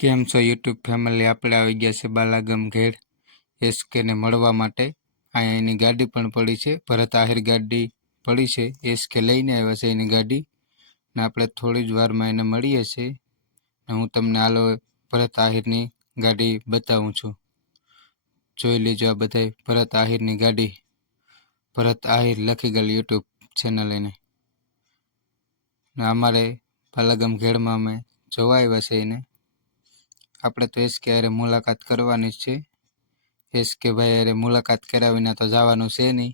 કેમ છો YouTube family? આપણે આવી ગયા છે બાલાગામ ઘેડ એસકેને મળવા માટે. અહીંયા એની ગાડી પણ પડી છે, ભરત આહિર ગાડી પડી છે. એસકે લઈને આવ્યા છે એની ગાડી, ને આપણે થોડી જ વારમાં એને મળીએ છીએ. હું તમને હાલો ભરત આહિરની ગાડી બતાવું છું. જોઈ લેજો આ બધા ભરત આહિરની ગાડી. ભરત આહિર લખી ગયેલ યુટ્યુબ ચેનલ એને. ને અમારે બાલાગામ ઘેડમાં અમે જોવા આવ્યા છે એને. આપણે તો એસકે હારે મુલાકાત કરવાની જ છે. એસકે ભાઈ હારે મુલાકાત કર્યા વિના તો જવાનું છે નહીં.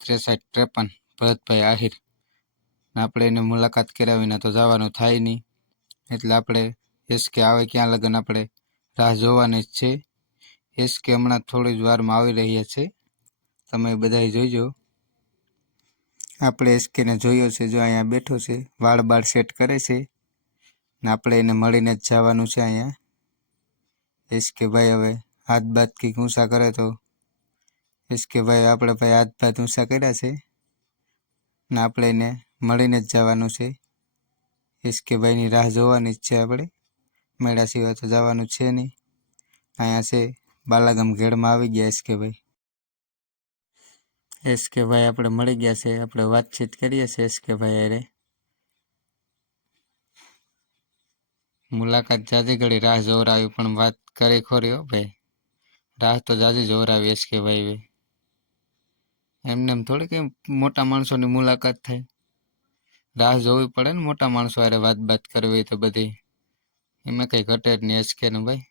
6353 ભરતભાઈ આહિર. આપણે એને મુલાકાત કર્યા વિના તો જવાનું થાય નહીં. એટલે આપણે એસકે આવે ક્યાં લગન આપણે રાહ જોવાની જ છે. એસકે હમણાં થોડી જ વારમાં આવી રહ્યા છે, તમે બધા જોઈજો. આપણે એસકેને જોયો છે, જો અહીંયા બેઠો છે, વાળ બાળ સેટ કરે છે. ને આપણે એને મળીને જ જવાનું છે અહીંયા. એસકે ભાઈ હવે હાથ બાત કંઈક ઊંચા કરે તો એસકે ભાઈ આપણે ભાઈ હાથ બાત ઊંચા કર્યા છે, ને આપણે એને મળીને જ જવાનું છે. એસકે ભાઈની રાહ જોવાની જ છે આપણે. મેળા સિવાય તો જવાનું છે નહીં. અહીંયા છે બાલાગામ ઘેડમાં આવી ગયા એસકે ભાઈ. એસકે ભાઈ આપણે મળી ગયા છે, આપણે વાતચીત કરીએ છીએ એસકે ભાઈ હારે. મુલાકાત જાજી ઘડી રાહ જોવરાવી પણ વાત કરી ખોરી હો ભાઈ. રાહ તો જાજી જોવરાવી એસકે ભાઈ. એમને એમ થોડી કંઈ મોટા માણસોની મુલાકાત થાય. રાહ જોવી પડે ને મોટા માણસો હારે વાત કરવી તો બધી. એમાં કંઈ ઘટે જ નહીં એસકે ને ભાઈ.